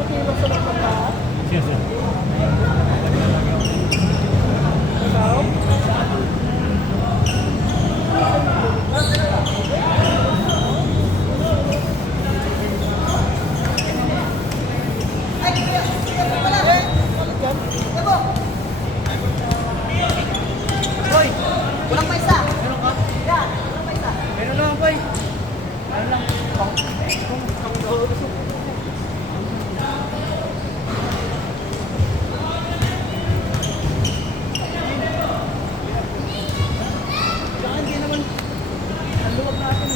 Yes, sir. Boy, walang paisa. Meron ka? Yeah, walang paisa. Meron lang, boy. Meron lang. Hindi naman. Ang luwag natin.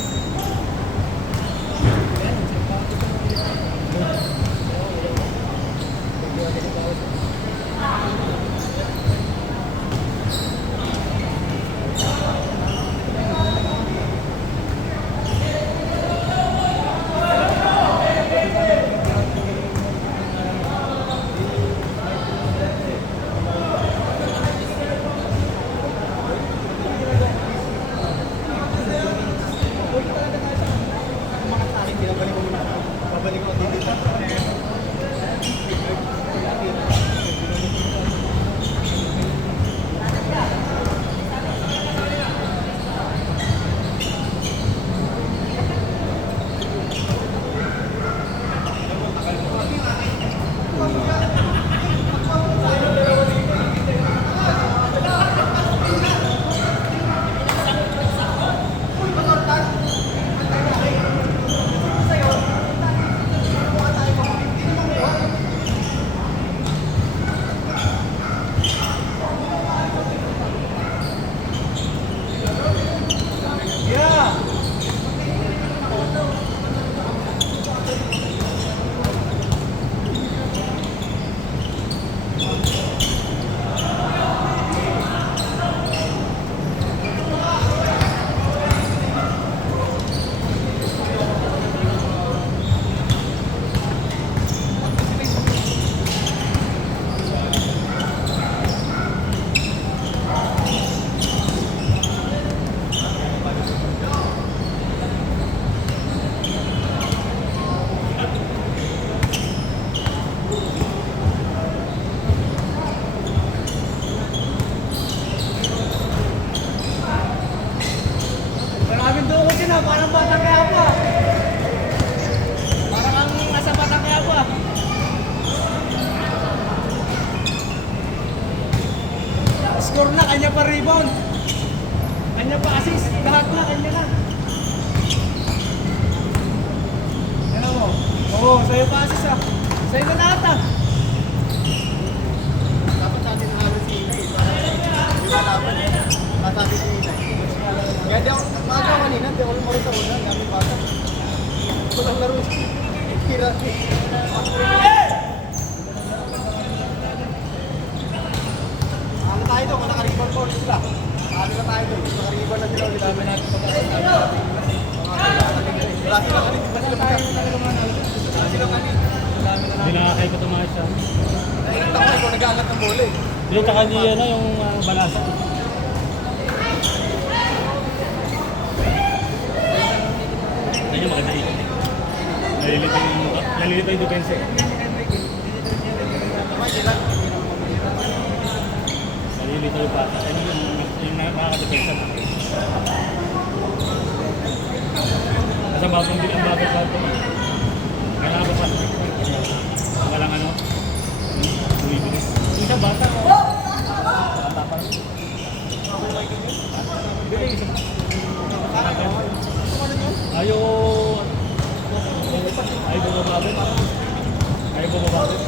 Maraming dukot yun, parang Batang Quiapo. Parang ang nasa Batang Quiapo. Score na, kanya pa rebound. Kanya pa assist, lahat na, kanya na. Ano mo? Oo, sa'yo pa assist ah. Sa'yo na lahat ah. Dapat natin nahalos si Ina eh. Di ba laban eh? Matabi si Ina. Kaya di ako, maaga kanina, di ako lumari sa una, namin bata. Walang laro siya. Kira. Ano tayo doon? Naka-rebound po ulit sila. Ano na tayo doon? Naka-rebound na sila ulit. Dami natin pagkakasama. Wala sila kanina. Wala sila kanina. Hindi nakakay ko tumakas siya. Nakikita ko ikaw nag-aangat ng bola eh. Hindi, tsaka di ano, yung balasa. Ayun, maganda yun. Nalilito yung defense eh. Nalilito yung bata. Ayun yung nakaka-defense na. Nasa babang din ang bakit bago. Kaya nakapapasok. Walang ano. Bumibilis. Yung isang bata. Bata pa rin. Bili isa. Ayaw bumababit. Ayaw bumababit.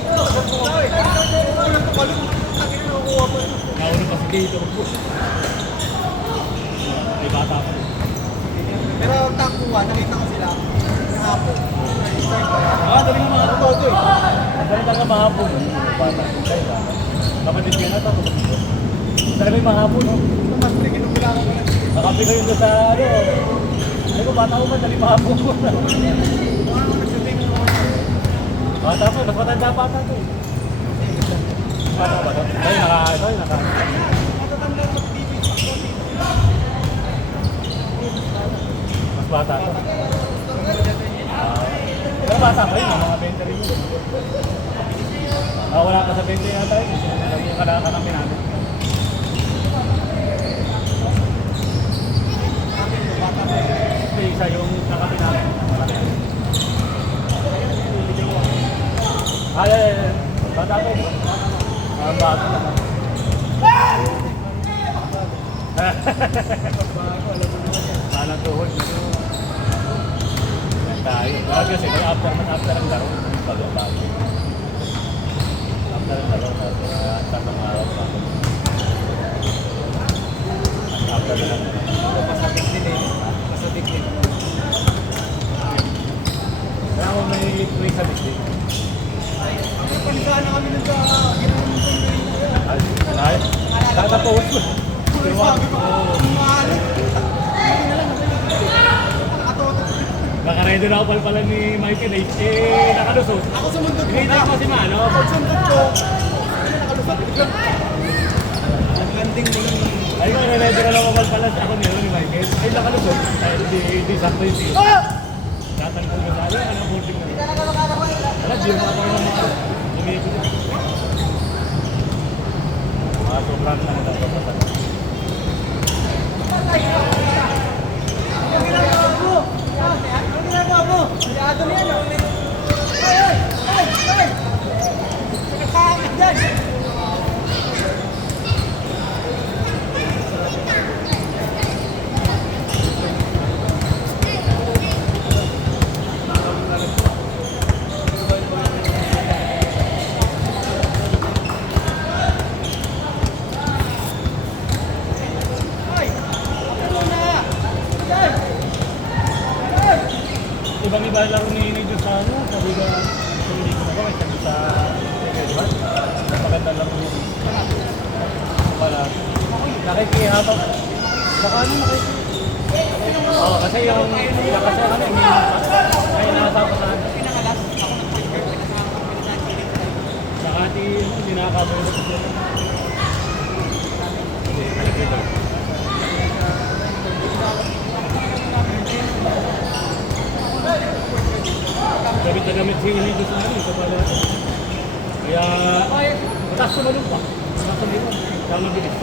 Nauna pa si Dito. May bata pa. Pero takbuhan, nakita ko sila kahapon. Dali nga mga toto eh. Dali talaga mahapon. Bata. Kapatid ka na ito. Talaga yung mahapon. Mas pinag-inom ko lang ako na. Nakapilo yun doon sa ano. Ay ko, bata ko ba? Dali mahapon ko na. Bata ko, mas matanda bata ko eh. Bata ba ito? Ito yung naka. Mas bata ko. Mga bata pa yun, mga 20 rin yun. Wala pa sa 20 yata yun. Yung kami namin. Ito isa yung nakapi namin. Ay, bata pa yun. Bata naman. Palang tuhod. Yan tayo. Lagi kasi after ang laro. Bago-bago. After ang laro. Tatang araw pa. After na lang. Masabik din eh. Masabik din. Kaya ako may sabit din. Pagkaan na kami nun sa ginawang mundo Ay, tatapos ko. sabi ko, maalit. Hindi na lang, nakatoto. Nakaredo na ako pala ni Michael nakalusot. Ako sumundot ko Hinita na. ko si Mano. Pag sundot ko, nakalusot. Nag-landing mo lang. Ay, nakaredo na ako pala ako ni Michael. Ay, nakalusot. Ay, hindi sakto yung team. Tatangkol ko tayo, anong boarding na rin. Alam, di mo ako ng mga lumipit. Mga sobrang lang dapat patag. Ibang-iba laro ni Diyos sa ano, sabi ka, hindi ko na ba, may sabi sa Edward, maganda laro ni Diyos. Wala. Nakikihabang. Saka ano nakikihabang? Oo, kasi yung kasi ano, may nakasama sa ano. Saka hindi nakakabulot siya. Hindi, nakikita. Gamit na gamit si Inigo sa ano, sa pala. Kaya, mataas ko malong pa. Mataas ko malong pa. Kaya mabilis.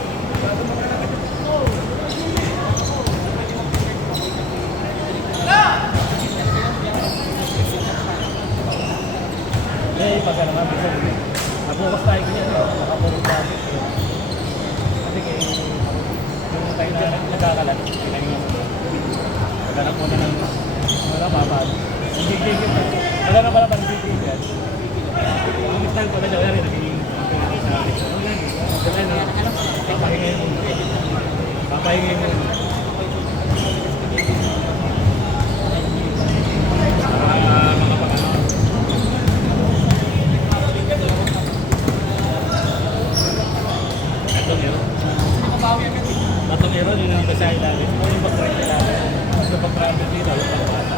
Eh, pag ano nga, bisa rin. Nabukas tayo ganyan, nakabukas tayo. Kasi yung tayo na nagkakalat, kailangan mo. Paghanap mo na ng wala pa. Hindi gigit. Wala na pala pang gigit yan. Ang stand ko na dyan, wala rin naging wala na. Papahingay mo. Papahingay mo. Mga pagano. Tatong ero, yun ang basa ilalim. Ito yung pag-drive ilalim. Mas na pag-travel dito, yung pag-bata.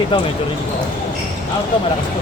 ito, medyo rin ko. Out to, malakas to.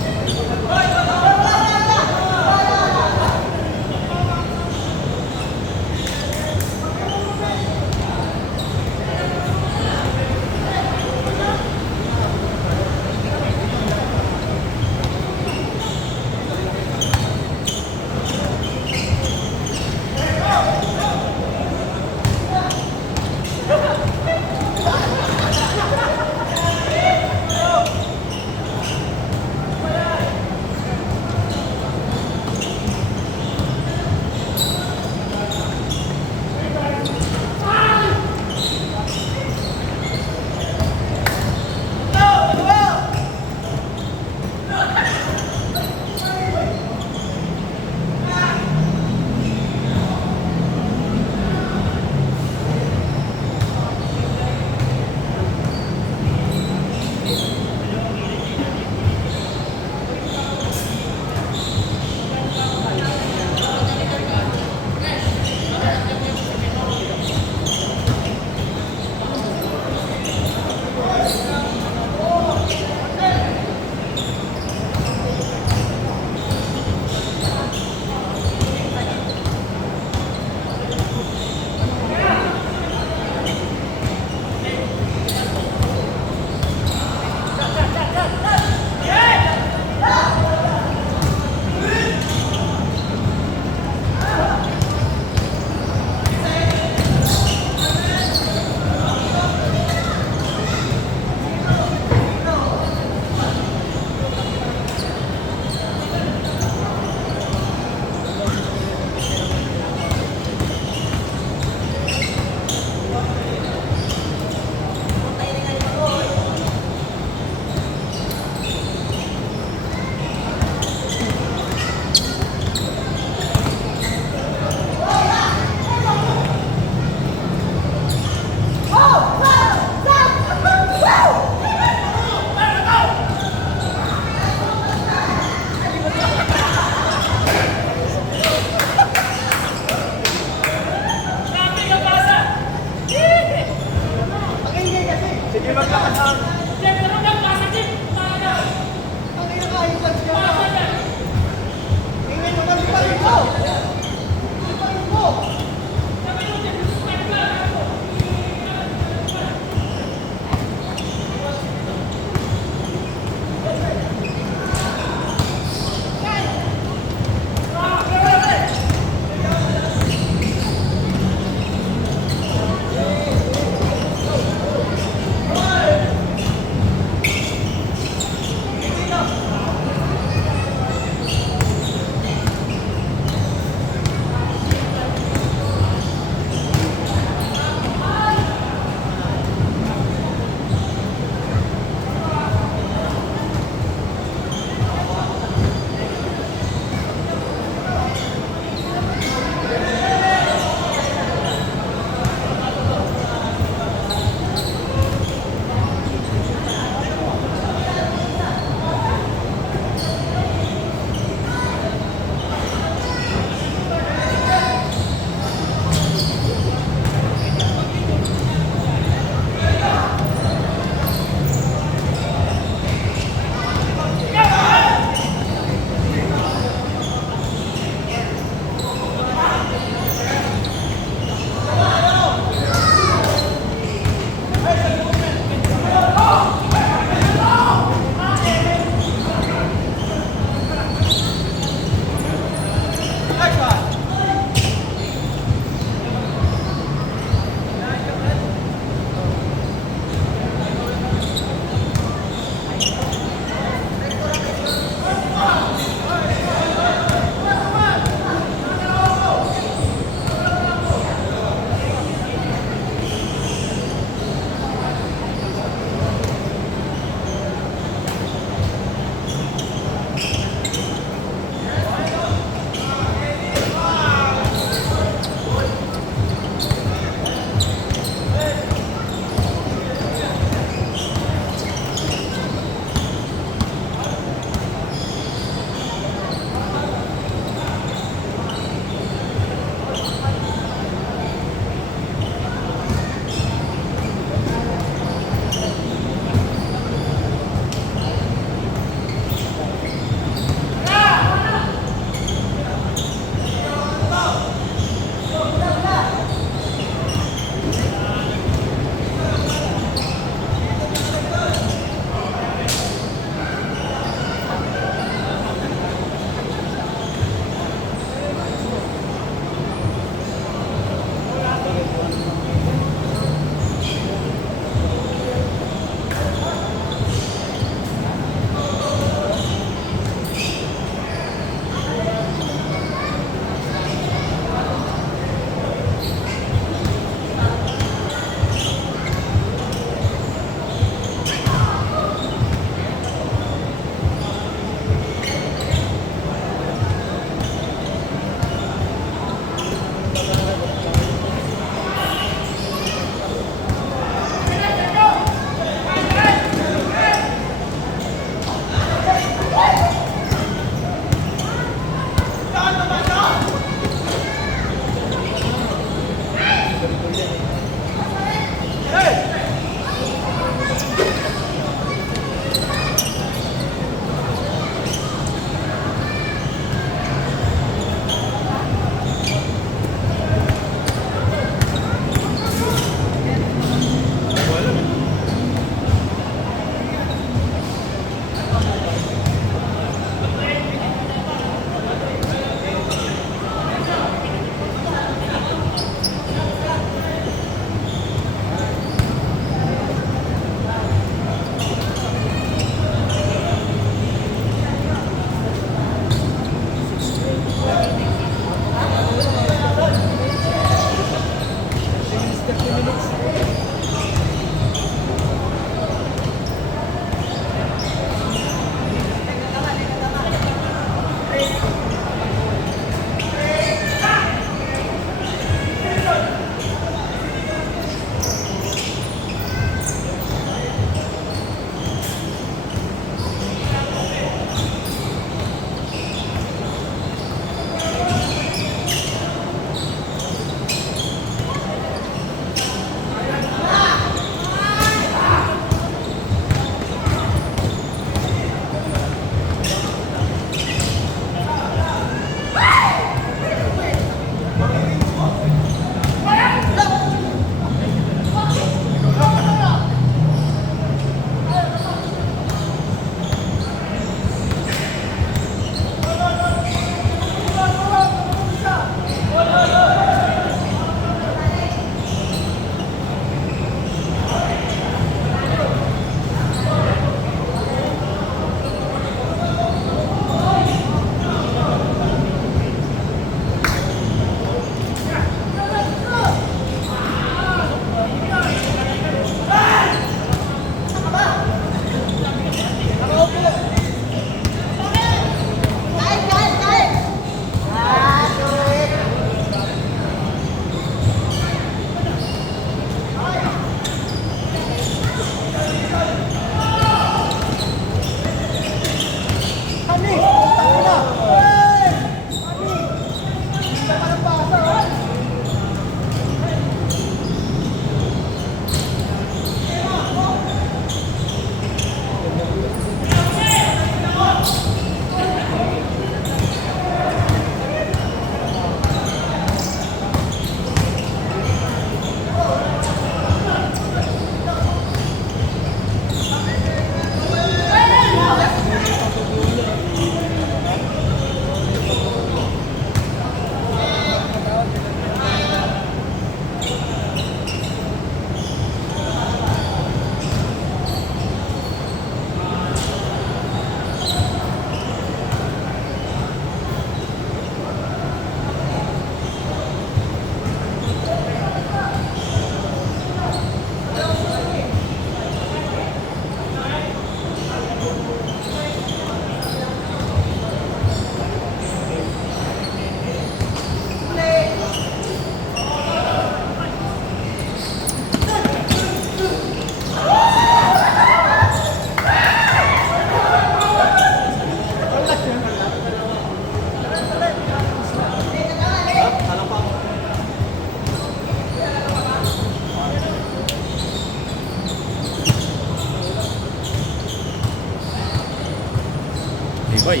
Tibay.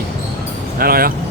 Ano kayo?